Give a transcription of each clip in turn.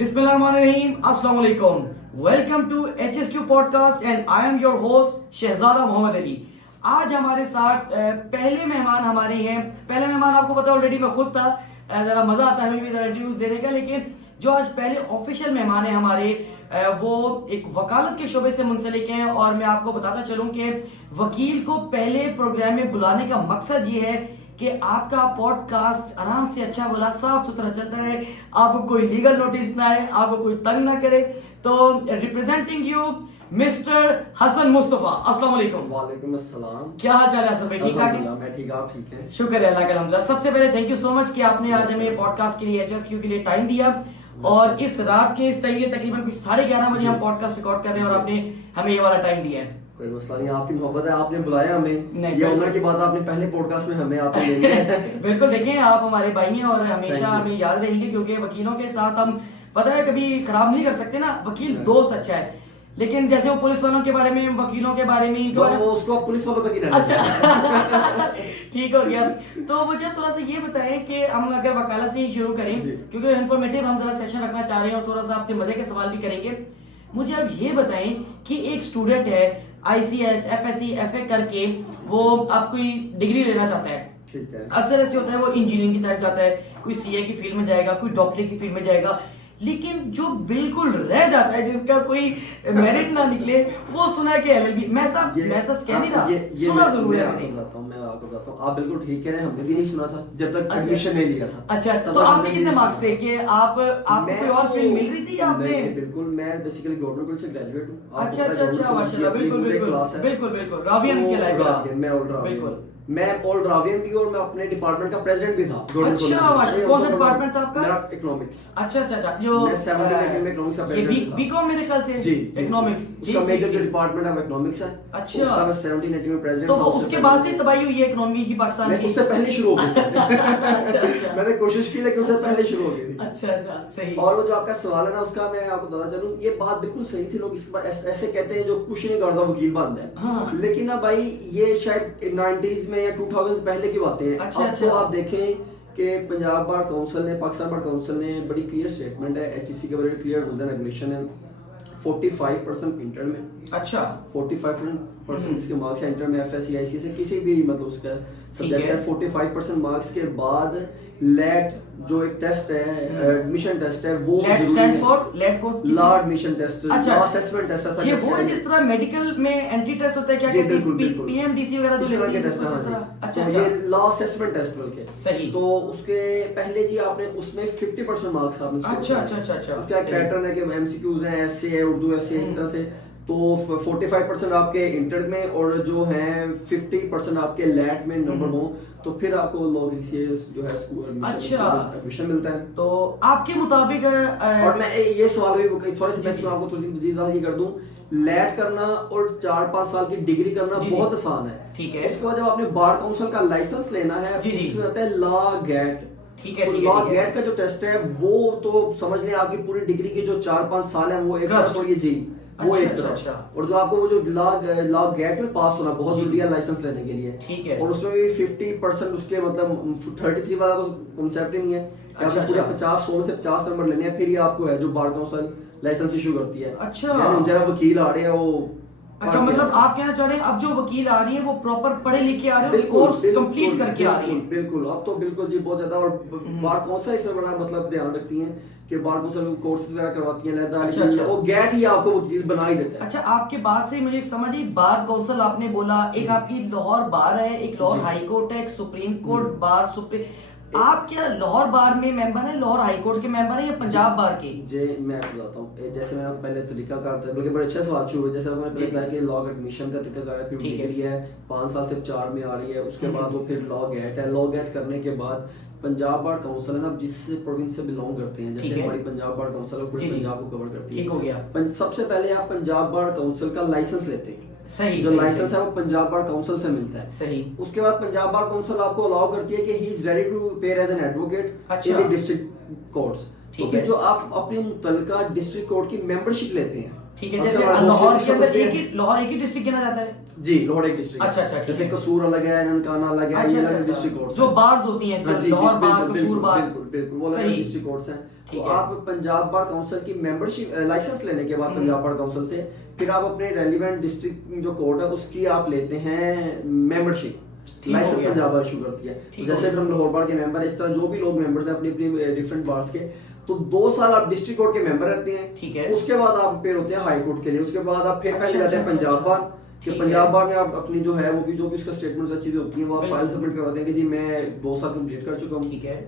Bismillahirrahmanirrahim. Assalamu alaikum. Welcome to HSQ podcast and I am your host शहजादा मोहम्मद अली. आज हमारे साथ पहले मेहमान हमारे हैं. पहले मेहमान आपको पता ऑलरेडी मैं खुद था. जरा मजा आता है हमें भी जरा इंटरव्यूज देने का, लेकिन जो आज पहले ऑफिशियल मेहमान है हमारे वो एक वकालत के शोबे से मुंसलिक हैं. और मैं आपको बताता चलूं कि वकील को पहले प्रोग्राम में बुलाने का मकसद ये है कि आपका पॉडकास्ट आराम से अच्छा भला साफ सुथरा चलता रहे, आपको कोई लीगल नोटिस ना आए, आपको कोई तंग ना करे. तो representing you mister Hasan Mustafa. अस्सलाम वालेकुम. वालेकुम अस्सलाम. क्या हाल चाल है हसन भाई? ठीक ठाक है? मैं ठीक, आप ठीक हैं? शुक्र है अल्लाह का. अल्हम्दुलिल्लाह. सबसे पहले थैंक यू सो मच कि आपने आज हमें पॉडकास्ट के लिए HSQ के लिए टाइम दिया. और इस रात के इस टाइम ये तकरीबन कुछ 11:30 बजे हम पॉडकास्ट रिकॉर्ड कर रहे हैं और आपने हमें ये वाला टाइम दिया है. कोई मसला नहीं, आपकी मोहब्बत है, आपने बुलाया हमें. ये ऑनर की बात आपने पहले पॉडकास्ट में हमें आपने ले लिया. बिल्कुल. देखें आप हमारे भाई हैं और हमेशा हमें याद रहेंगे, क्योंकि वकीलों के साथ हम पता है कभी खराब नहीं कर सकते ना. वकील दोस्त अच्छा है, लेकिन जैसे वो पुलिस वालों के बारे में, वकीलों के बारे में, वो उसको पुलिस वालों तक ही रहना. अच्छा ठीक हो गया. तो मुझे थोड़ा सा ये बताएं कि हम अगर वकालत से ही शुरू करें, क्योंकि इंफॉर्मेटिव हम जरा सेशन रखना चाह रहे हैं और थोड़ा सा आपसे मजे के सवाल भी करेंगे. मुझे अब ये बताएं कि एक स्टूडेंट है ICS, FSC, FA करके वो आप कोई डिग्री लेना चाहता है. ठीक है. अक्सर ऐसे होता है वो इंजीनियरिंग की तरफ जाता है, कोई CA की फील्ड में जाएगा, कोई डॉक्टरी की फील्ड में जाएगा, लेकिन जो बिल्कुल रह जाता है, जिसका कोई मेरिट ना निकले, वो सुना है कि LLB. मैं सब कह नहीं रहा, सुना जरूर है मैंने. मैं आपको बताता हूँ, आप बिल्कुल ठीक कह रहे हैं. हमने भी यही सुना था जब तक एडमिशन नहीं लिया था. अच्छा. तो आपने कितने मार्क्स थे कि आपको कोई और फील्ड मिल रही थी या आपने? बिल्कुल, मैं बेसिकली गवर्नमेंट कॉलेज से ग्रेजुएट हूँ. अच्छा माशाल्लाह. बिल्कुल रावियन के लाइक. मैं ऑल रावियन. मैं ऑल रावियन भी और मैं अपने डिपार्टमेंट का प्रेसिडेंट भी था. अच्छा. कौन सा डिपार्टमेंट था आपका? मेरा इकोनॉमिक्स. अच्छा. जो मैं 7th में इकोनॉमिक्स का प्रेसिडेंट था. बीकॉम मेरे ख्याल से. जी. इकोनॉमिक्स. उसका मेजर जो डिपार्टमेंट है वो इकोनॉमिक्स है. अच्छा. उसका मैं 17 में प्रेसिडेंट. तो उसके बाद से तबाही हुई है इकोनॉमी की पाकिस्तान की? उससे पहले शुरू हो गई. मैंने कोशिश की लेकिन उससे पहले शुरू हो गई. अच्छा सही. और वो जो आपका सवाल है ना, उसका मैं आपको बताना चलूं, ये बात बिल्कुल सही थी. लोग इसके बाद ऐसे कहते हैं जो कुछ नहीं करता वकील बनता है. हाँ. लेकिन ना भाई, ये शायद 90s में या 2000 से पहले की बातें हैं. अब तो आप देखें कि पंजाब बार काउंसिल ने, पाकिस्तान बार काउंसिल ने बड़ी क्लियर स्टेटमेंट है, HEC के बारे में क्लियर रूल्स एंड रेगुलेशन है. 45% इंटर में. अच्छा. 45% जिसके मार्क्स इंटर में, FSC, ICS से किसी भी मतलब उसका सब्जेक्ट है, 45% मार्क्स के बाद लेट जो एक टेस्ट है, एडमिशन टेस्ट है, वो लेट स्टैंड्स फॉर लेट को law admission test, law assessment test है. ये वो है जिस तरह मेडिकल में एंट्री टेस्ट होता है, क्या कहते हैं, PMDC वगैरह जो लेते हैं टेस्ट है. अच्छा. ये लॉ असेसमेंट टेस्ट बोल के. सही. तो उसके पहले जी आपने उसमें 50% मार्क्स आपने. अच्छा. उसका एक पैटर्न है कि MCQs हैं, ऐसे है, उर्दू ऐसे है, इस तरह से. तो 45% आपके इंटर में और जो है 50% आपके लैट में नंबर हो, तो फिर आपको लॉ जो है स्कूल एडमिशन मिलता है. तो आपके मुताबिक और मैं ये सवाल भी थोड़े से मैं आपको थोड़ी सी मजीद ये कर दूं, लैट करना और 4-5 साल की डिग्री करना बहुत आसान है. ठीक है. उसके बाद जब आपने बार काउंसिल का लाइसेंस लेना है, इसमें आता है लॉ गेट. ठीक है. लॉ गेट का जो टेस्ट है वो तो समझ लें आपकी पूरी डिग्री के जो 4-5 साल है वो एक तरफ, और ये जी वो एक तरफ. और जो आपको वो जो लॉ गेट में पास होना बहुत जरूरी है लाइसेंस लेने के लिए. ठीक है. और उसमें भी 50% उसके मतलब 33 वाला तो कांसेप्ट ही नहीं है. आपको पूरे 50 से 50 नंबर लेने हैं, फिर ये आपको है जो बार काउंसिल लाइसेंस इशू करती है. अच्छा. जरा वकील आ रहे हैं वो. अच्छा, मतलब आप कहना चाह रहे हैं अब जो वकील आ रही है वो प्रॉपर पढ़े लिखे आ रहे हैं, कोर्स कंप्लीट करके आ रही है. बिल्कुल. अब तो बिल्कुल जी बहुत ज्यादा. और बार काउंसिल इसमें बड़ा मतलब ध्यान रखती हैं कि बार काउंसिल कोर्सेज वगैरह करवाती हैं. अच्छा. वो गेट ही आपको वकील बना ही देता है. अच्छा, आपके बात से मुझे समझ आई. बार काउंसिल आपने बोला, एक आपकी लाहौर बार है, एक लाहौर हाई कोर्ट है, एक सुप्रीम कोर्ट बार आप क्या लाहौर बार में मेंबर है, लाहौर हाई कोर्ट के मेंबर है या पंजाब बार के? जी मैं आपको बताता हूँ. जैसे मैंने आपको पहले तरीका कार, बल्कि बड़े अच्छे सवाल शुरू हुए. जैसे मैंने पहले बताया कि लॉ एडमिशन का तरीका कार है, फिर डिग्री है 5 साल से 4 में आ रही है. उसके बाद वो फिर लॉ गेट है. लॉ गेट करने के बाद पंजाब बार काउंसिल है ना, जिस प्रोविंस से बिलोंग करते हैं, जैसे हमारी पंजाब बार काउंसिल पूरे पंजाब को कवर करती है. ठीक हो गया. सबसे पहले आप पंजाब बार काउंसिल का लाइसेंस लेते हैं. सही. जो लाइसेंस है वो पंजाब बार काउंसिल से मिलता है. सही. उसके बाद पंजाब बार काउंसिल आपको अलाउ करती है कि he is ready to appear as an advocate in the district courts. ठीक है. जो आप अपने मुतल्लिका डिस्ट्रिक्ट कोर्ट की मेंबरशिप लेते हैं. ठीक है. जैसे लाहौर के अंदर लाहौर एक ही डिस्ट्रिक्ट गिना जाता है. जी, लाहौर एक डिस्ट्रिक्ट. अच्छा. जैसे कसूर अलग है, ननकाना अलग है, ये अलग डिस्ट्रिक्ट कोर्ट्स जो बार्स होती हैं, लाहौर बार, कसूर बार. बिल्कुल वो अलग डिस्ट्रिक्ट कोर्ट्स हैं. तो आप पंजाब बार काउंसिल की मेंबरशिप लाइसेंस लेने के बाद पंजाब बार काउंसिल से फिर आप अपने रेलिवेंट डिस्ट्रिक्ट जो कोर्ट है उसकी आप लेते हैं मेंबरशिप। लाइसेंस पंजाब बार इशू करती है। तो जैसे हम लाहौर बार के मेंबर, इस तरह जो भी लोग मेंबर्स हैं अपनी अपनी डिफरेंट बार्स के, तो 2 साल आप डिस्ट्रिक्ट कोर्ट के मेंबर रहते हैं। ठीक है। उसके बाद आप फिर होते हैं हाई कोर्ट के लिए। उसके बाद आप फिर पहले जाते हैं पंजाब बार कि ठीक पंजाब है। बार में आप अपनी जो है वो भी जो भी उसका स्टेटमेंट्स चीजें होती हैं वो आप फाइल सबमिट करवाते हैं कि जी मैं 2 साल कंप्लीट कर चुका हूँ ठीक है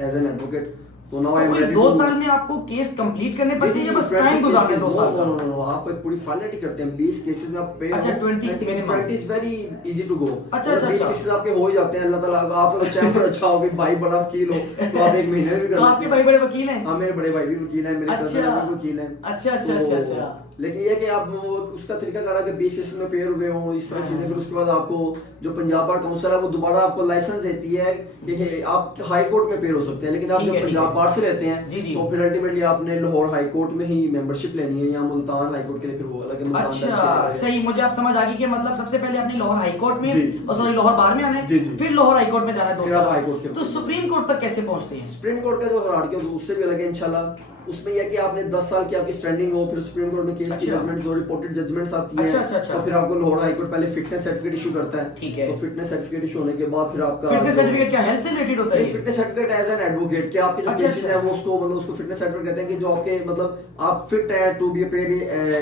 एज एन एडवोकेट। तो नाउ आई एम तो इस 2 साल में आपको केस कंप्लीट करने पड़ते हैं या बस टाइम गुजारते हैं 2 साल का? नो आप एक पूरी फाइल रेडी करते हैं 20 केसेस में आप पे। अच्छा 20 is very easy to go. अच्छा 20 केसेस आपके हो ही जाते हैं। अल्लाह ताला आपका चैम्बर अच्छा हो, भाई बड़ा वकील हो तो आप 1 महीने में भी कर तो आपके भाई बड़े वकील हैं? हाँ मेरे बड़े भाई भी वकील हैं, मेरे कजन भी वकील हैं। अच्छा लेकिन ये कि आप वो उसका तरीका करा कि 20 केसेस में पेयर हुए हों इस तरह चीजें, फिर उसके बाद आपको जो पंजाब बार काउंसिल है वो दोबारा आपको लाइसेंस देती है कि आप हाई कोर्ट में पेयर हो सकते हैं। लेकिन आप जब पंजाब बार से लेते हैं तो फिर अल्टीमेटली आपने लाहौर हाई कोर्ट में ही मेंबरशिप लेनी है या मुल्तान हाई कोर्ट के लिए फिर वो अलग है। अच्छा सही, मुझे आप समझ आ गई कि मतलब सबसे पहले आपने लाहौर हाई कोर्ट में और सॉरी लाहौर बार में आना है, फिर लाहौर हाई कोर्ट में जाना है 2 साल। तो सुप्रीम कोर्ट तक कैसे पहुंचते हैं? सुप्रीम कोर्ट का जो हरारकी है उससे भी अलग है इंशाल्लाह। उसमें यह कि आपने 10 साल की आपकी स्टैंडिंग हो, फिर सुप्रीम कोर्ट में केस की जजमेंट जो रिपोर्टेड जजमेंट्स आती है तो फिर आपको लाहौर हाई कोर्ट पहले फिटनेस सर्टिफिकेट इशू करता है। ठीक है। तो फिटनेस सर्टिफिकेट इशू होने के बाद फिर आपका फिटनेस सर्टिफिकेट क्या हेल्थ से रिलेटेड होता है? Fitness certificate as an advocate के आपके जो केसेस है वो उसको मतलब उसको फिटनेस सर्टिफिकेट कहते हैं कि जो आपके मतलब आप फिट है टू बी अपेयर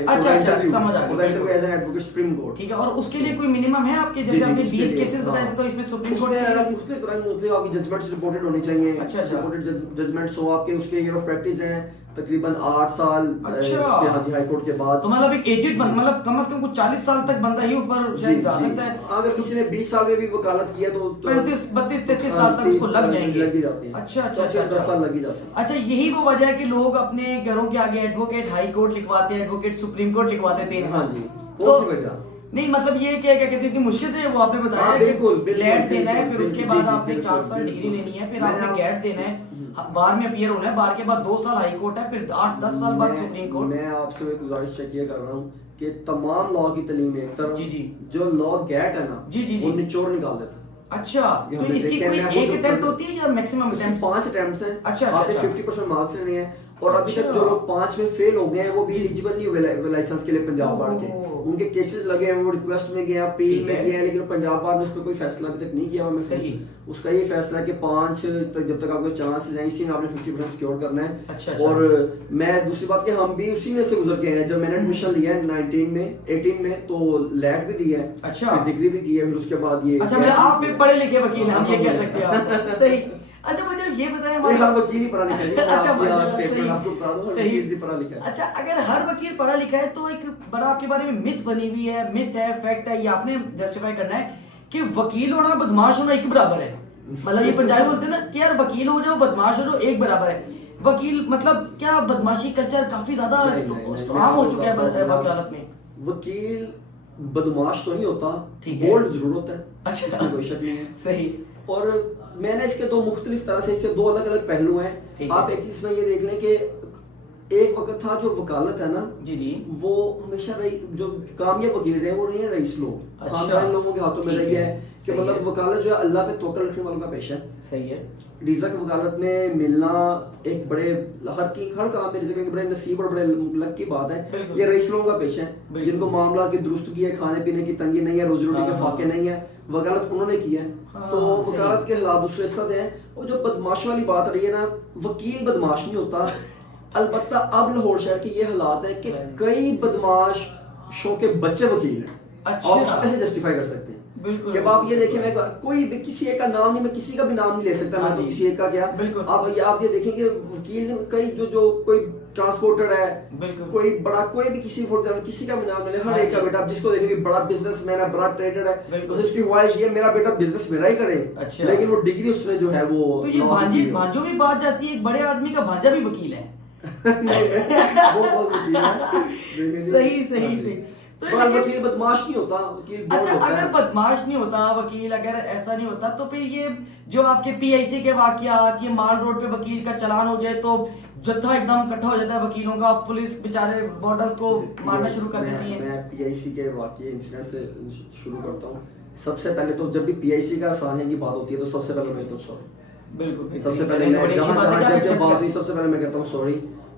अच्छा समझ आ गया as an advocate supreme court. ठीक है। और उसके लिए कोई मिनिमम है आपके? जैसे आपने 20 केसेस बताए तो इसमें सुप्रीम कोर्ट में अलग मुख्तलिफ तरह मुख्तलिफ आपकी जजमेंट्स रिपोर्टेड होनी चाहिए। अच्छा रिपोर्टेड जजमेंट्स हो आपके, उसके ईयर ऑफ प्रैक्टिस हैं तकरीबन 8 साल उसके हाई कोर्ट के बाद। तो मतलब एक एजेड मतलब कम से कम कुछ 40 साल तक बंदा ही ऊपर शायद जा सकता है। अगर किसी ने 20 साल में भी वकालत किया तो 35 32 33 साल तक उसको लग जाएंगे। लग ही जाती है। अच्छा 10 साल लग ही जाते हैं। अच्छा यही वो वजह है कि लोग अपने घरों के आगे एडवोकेट हाई कोर्ट लिखवाते हैं, एडवोकेट सुप्रीम कोर्ट लिखवा देते हैं। हाँ जी, कौन सी वजह? नहीं मतलब ये क्या कहते हैं इतनी मुश्किल से वो आपने बताया बिल्कुल लेट देना है, फिर उसके बाद आपने 4 साल डिग्री लेनी है, फिर आपने गैट देना है, बार में अपीयर होना है, बार के बाद 2 साल हाई कोर्ट है, फिर 8-10 साल बाद सुप्रीम कोर्ट। मैं आपसे एक गुजारिश चेक कर रहा हूँ कि तमाम लॉ की तालीम एक तरफ, जी जो लॉ गैट है ना वो निचोड़ निकाल देता है। अच्छा तो इसकी कोई एक अटेम्प्ट होती है या मैक्सिमम अटेम्प्ट? 5 अटेम्प्ट्स हैं। अच्छा आपने 50% मार्क्स लेने हैं और अभी तक जो लोग 5 में फेल हो गए हैं वो भी एलिजिबल नहीं हुए लाइसेंस के लिए पंजाब बार के। उनके केसेस लगे हैं, वो रिक्वेस्ट में गए, अपील में गए हैं, लेकिन पंजाब बार ने उस पर कोई फैसला अभी तक नहीं किया। मैं सही उसका ये फैसला है कि 5 तक जब तक आपको चांसेस हैं इसी में आपने 50% सिक्योर करना है। अच्छा। और मैं दूसरी बात कि हम भी उसी में से गुजर के हैं। जब मैंने एडमिशन लिया है 18 में तो लैट भी दी है, अच्छा डिग्री भी की है, फिर उसके बाद ये अच्छा मतलब आप फिर पढ़े लिखे वकील हैं, हम ये कह सकते हैं आप। सही। अच्छा मुझे ये बताएं हर वकील ही पढ़ा लिखा है। अच्छा स्टेटमेंट आपको बता दूं, हर वकील ही पढ़ा लिखा है। अच्छा अगर हर वकील पढ़ा लिखा है तो एक बड़ा आपके बारे में मिथ बनी हुई है, मिथ है फैक्ट है, ये आपने जस्टिफाई करना है कि वकील होना बदमाश होना एक बराबर है। मतलब ये पंजाबी बोलते हैं ना कि यार वकील हो जाओ बदमाश हो जाओ एक बराबर है। वकील मतलब क्या बदमाशी कल्चर काफी ज्यादा स्ट्रांग हो चुका है वकालत में? वकील बदमाश तो नहीं होता, बोल्ड जरूर होता है। अच्छा इसमें कोई शक नहीं है। सही। और मैंने इसके 2 मुख्तलिफ तरह से, इसके 2 अलग अलग पहलू हैं। आप एक चीज में ये देख लें कि एक वक्त था जो वकालत है ना जी वो हमेशा जो कामयाब वकील रहे वो रहे हैं रईस लोग। अच्छा लोगों के हाथों में रही है कि मतलब वकालत जो है अल्लाह पे तवक्कुल रखने वालों का पेशा है। सही है। रिज़्क वकालत में मिलना एक बड़े हर काम में रिज़्क के बड़े नसीब और बड़े लक की बात है। ये रईस लोगों का पेशा है जिनको मामला की दुरुस्तगी है, खाने पीने की तंगी नहीं है, रोजी रोटी के फाके नहीं है, वकालत उन्होंने किया है। तो वकालत के हालात दूसरे इस तरह हैं। और जो बदमाश वाली बात रही है ना, वकील बदमाश नहीं होता। अलबत्ता अब लाहौर शहर के ये हालात है कि कई बदमाश शो के बच्चे वकील हैं। अच्छा। आप उसको कैसे जस्टिफाई कर सकते हैं? बिल्कुल। कि आप ये देखें, मैं कोई भी किसी एक का नाम नहीं, मैं किसी का भी नाम नहीं ले सकता। मैं तो किसी एक का क्या, आप ये देखें कि वकील कई जो कोई ट्रांसपोर्टर है, कोई बड़ा कोई भी किसी किसी का भी नाम ले, हर एक का बेटा आप जिसको देखेंगे बड़ा बिजनेसमैन है, बड़ा ट्रेडर है, बस उसकी ख्वाहिश ये मेरा बेटा बिजनेस मेरा ही करे। अच्छा। लेकिन वो डिग्री उसने जो है वो तो ये भांजों में बात जाती है, एक बड़े आदमी का भांजा भी वकील है। सही। तो वकील बदमाश नहीं होता, वकील अच्छा अगर बदमाश नहीं होता वकील, अगर ऐसा नहीं होता तो फिर ये जो आपके पीआईसी के वाकयात, ये माल रोड पे वकील का चलान हो जाए तो जत्था एकदम इकट्ठा हो जाता है वकीलों का, पुलिस बेचारे बॉर्डर्स को मारना शुरू कर देती है। मैं पीआईसी के वाकये इंसिडेंट से शुरू करता हूँ। सबसे पहले तो जब भी पीआईसी का सानिया की बात होती है तो सबसे पहले मैं तो बिल्कुल सबसे पहले मैं जब बात हुई सबसे पहले मैं कहता हूँ सॉरी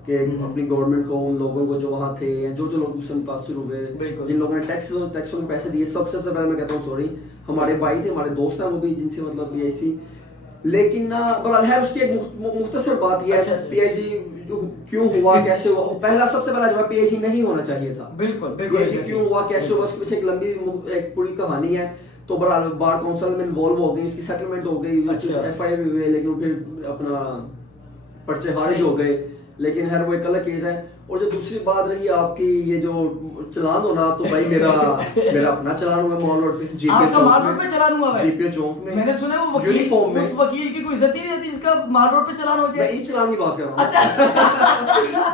कि अपनी गवर्नमेंट को, उन लोगों को जो वहाँ थे, जो लोग उससे मुतासिर हुए, जिन लोगों ने टैक्सों में पैसे दिए, सबसे पहले मैं कहता हूँ सॉरी। हमारे भाई थे, हमारे दोस्त हैं वो भी, जिनसे मतलब PIC, लेकिन ना बहरहाल उसकी एक मुख्तसर बात यह है PIC क्यों हुआ, कैसे हुआ। पहला सबसे पहला जवाब PIC नहीं होना चाहिए था। बिल्कुल PIC क्यों हुआ, कैसे हुआ, उसके पीछे एक लंबी एक पूरी कहानी है। तो बहरहाल बार काउंसिल में इन्वॉल्व हो गई, उसकी सेटलमेंट हो गई, FIR भी हुए, लेकिन फिर अपना पर्चे खारिज हो गए, लेकिन खैर वो एक अलग केस है। और जो दूसरी बात रही आपकी ये जो चलान होना, तो भाई मेरा अपना चलान हुआ मॉल रोड पे, आपका मॉल रोड पे चलान हुआ है? GPA चौक में। मैंने सुना है वो वकील, उस वकील की कोई इज्जत ही नहीं रहती जिसका मॉल रोड पे चलान हो जाए। मैं ई चलान की बात कर रहा हूं। अच्छा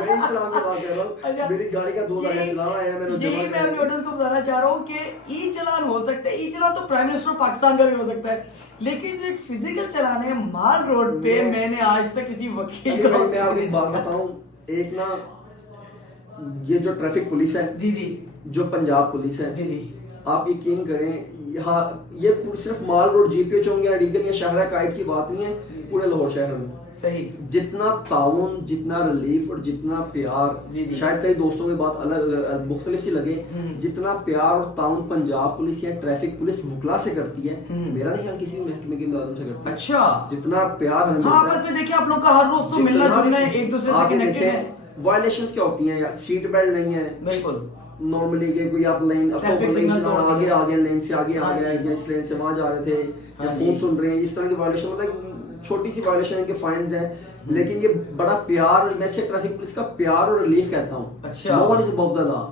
मैं ई चलान की बात कर रहा हूं। मेरी गाड़ी का 2 गाड़ियां चलाना है, मैंने जमा यही मैं अपने ऑडियंस को बताना चाह रहा हूं कि ई चलान हो सकता है। ई चलान तो प्राइम मिनिस्टर पाकिस्तान का भी हो सकता है, लेकिन जो एक फिजिकल चलान है मॉल रोड पे, मैंने आज तक किसी वकील को, मैं आपको एक बात बताऊं, एक ना ये जो ट्रैफिक पुलिस है, जी, जो पंजाब पुलिस है, जी, आप यकीन करें, यहाँ ये सिर्फ माल रोड, GPA चौक या अडीगल या शहर कायद की बात नहीं है, पूरे लाहौर शहर में सही जितना ताउन, जितना रिलीफ और जितना प्यार, शायद कई दोस्तों की बात अलग मुख्तलिफ सी लगे, जितना प्यार और ताउन पंजाब पुलिस या ट्रैफिक पुलिस वुकला से करती है, मेरा नहीं ख्याल किसी महकमे के मुलाजिम से करती है। अच्छा, जितना प्यार हमें हाँ, आपस में देखिए आप लोग का हर रोज तो मिलना जुलना है, एक दूसरे से कनेक्टेड है। वायलेशंस क्या होती हैं, या सीट बेल्ट नहीं है, बिल्कुल नॉर्मली कोई आप लाइन आगे आ गए, लेन से आगे आ गए, या इस लेन से वहां जा रहे थे, या फोन सुन रहे हैं, इस तरह की वायलेशन, मतलब छोटी सी वायलेशन है कि फाइन्स है, लेकिन ये बड़ा प्यार, मैं से ट्रैफिक पुलिस का प्यार और रिलीफ कहता हूँ। अच्छा, no one is above the law.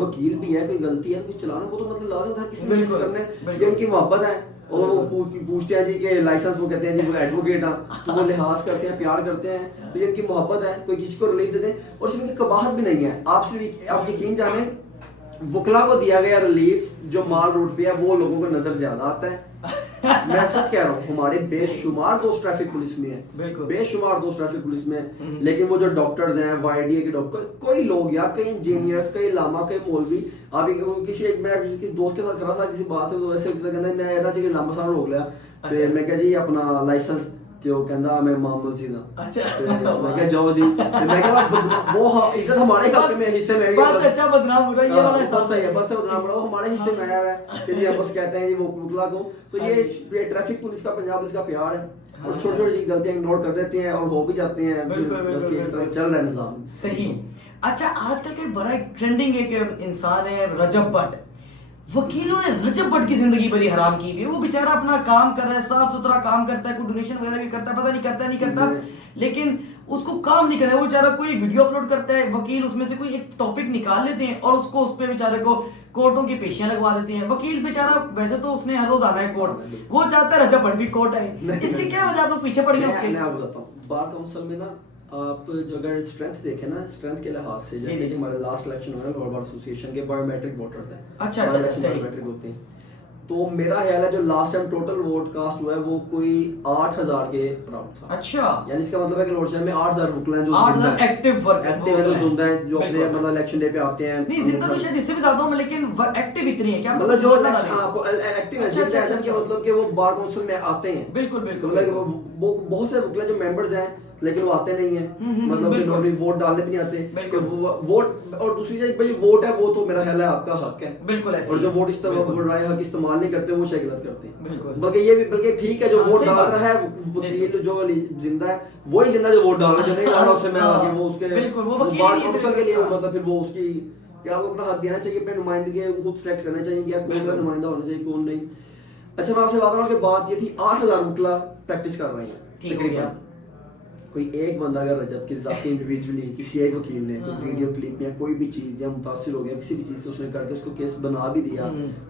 वकील भी है, कोई गलती है कुछ चलाना, वो तो मतलब लाजिम था किसी ने करने, ये उनकी मोहब्बत है। और वो पूछते हैं जी के लाइसेंस, वो कहते हैं जी वो एडवोकेट है, तो वो लिहाज करते हैं, प्यार करते हैं, तो ये इनकी मोहब्बत है, कोई किसी को रिलीफ दे दे। और इसमें कबाहत भी नहीं है, आप यकीन जाने, वकला को दिया गया रिलीफ जो माल रोड पे है, वो लोगों को नजर ज्यादा आता है। मैं सच कह रहा हूँ, हमारे बेशुमार दोस्त ट्रैफिक पुलिस में है, बेशुमार दोस्त ट्रैफिक पुलिस में, लेकिन वो जो डॉक्टर्स हैं, YDA के डॉक्टर, कोई लोग या कई इंजीनियर्स, कई लामा, कई मौलवी, अभी मैं किसी दोस्त के साथ कर रहा था किसी बात है, तो वैसे कहना मैं ना जी लामा साहब रोक लिया, तो मैं कहा जी अपना लाइसेंस, तो कहंदा मैं मोहम्मद जी ना। अच्छा, मैं कहा जाओ जी, मैं कहा वो इज्जत हमारे हक में, हिस्से में बात अच्छा बदनाम हो रहा है, ये वाला बस सही है, बस से बदनाम हो रहा है, वो हमारे हिस्से में आया है कि जी बस कहते हैं जी वो वकला को। तो ये ट्रैफिक पुलिस का, पंजाब पुलिस का प्यार है, और छोटी छोटी गलतियां इग्नोर कर देते हैं और हो भी जाते हैं, बस इस तरह चल रहा है निजाम। सही। अच्छा, आजकल का बड़ा ट्रेंडिंग एक इंसान है रजब भट्ट। वकीलों ने रजब भट्ट की जिंदगी बड़ी हराम की हुई है। वो बेचारा अपना काम कर रहा है, साफ सुथरा काम करता है, कोई डोनेशन वगैरह भी करता है, पता नहीं करता नहीं करता, लेकिन उसको काम नहीं करना है। वो बेचारा कोई वीडियो अपलोड करता है, वकील उसमें से कोई एक टॉपिक निकाल लेते हैं और उसको उस पे बेचारे को कोर्टों की पेशियां लगवा देते हैं। वकील बेचारा, वैसे तो उसने हर रोज आना है कोर्ट, वो चाहता है रजब भट्ट भी कोर्ट आए। इसकी क्या वजह, आप लोग पीछे पड़ गए उसके? मैं आपको बताता हूँ, बार काउंसिल में ना आप जो अगर स्ट्रेंथ देखें ना, स्ट्रेंथ के लिहाज से, जैसे कि हमारे लास्ट इलेक्शन हुआ है लाहौर बार एसोसिएशन के, बायोमेट्रिक वोटर्स हैं। अच्छा, बायोमेट्रिक होते हैं, तो मेरा ख्याल है जो last time total vote cast हुआ है वो कोई 8000 के अराउंड था। अच्छा, यानी इसका मतलब है कि लाहौर शहर में 8000 वकील हैं जो 8000 एक्टिव जो जिंदा हैं, जो अपने मतलब इलेक्शन डे पे आते हैं। नहीं, जिंदा तो शायद इससे भी ज्यादा हूं, लेकिन एक्टिव इतनी है क्या, मतलब जो आपको एक्टिव है, ऐसा कि मतलब कि वो बार काउंसिल में आते हैं। बिल्कुल बिल्कुल, मतलब वो बहुत से वकील जो मेंबर्स हैं, लेकिन वो आते नहीं है, मतलब नॉर्मली वोट डालने भी नहीं आते। वोट, और दूसरी चीज भाई वोट है, वो तो मेरा ख्याल है आपका हक है, बिल्कुल ऐसे। और जो वोट हक इस्तेमाल नहीं करते वो शायद गलत करते हैं। बल्कि ये भी, बल्कि ठीक है जो वोट डाल रहा है वकील जो जिंदा है, वही जिंदा जो वोट डाल रहा है, जो नहीं डाल रहा उससे मैं आगे वो उसके बार काउंसिल के लिए, मतलब फिर वो उसकी क्या, वो अपना हक देना चाहिए, अपने नुमाइंदगी खुद सेलेक्ट करना चाहिए कि कौन नुमाइंदा होना चाहिए कौन नहीं। अच्छा, मैं आपसे बात कर रहा हूँ कि बात ये थी 8000 वकील प्रैक्टिस कर रहे हैं, तकरीबन कोई एक बंदा अगर रजब की जाती इंडिविजुअली किसी एक वकील ने कोई वीडियो क्लिप या कोई भी चीज या मुतासिर हो गया किसी भी चीज से, उसने करके उसको केस बना भी दिया,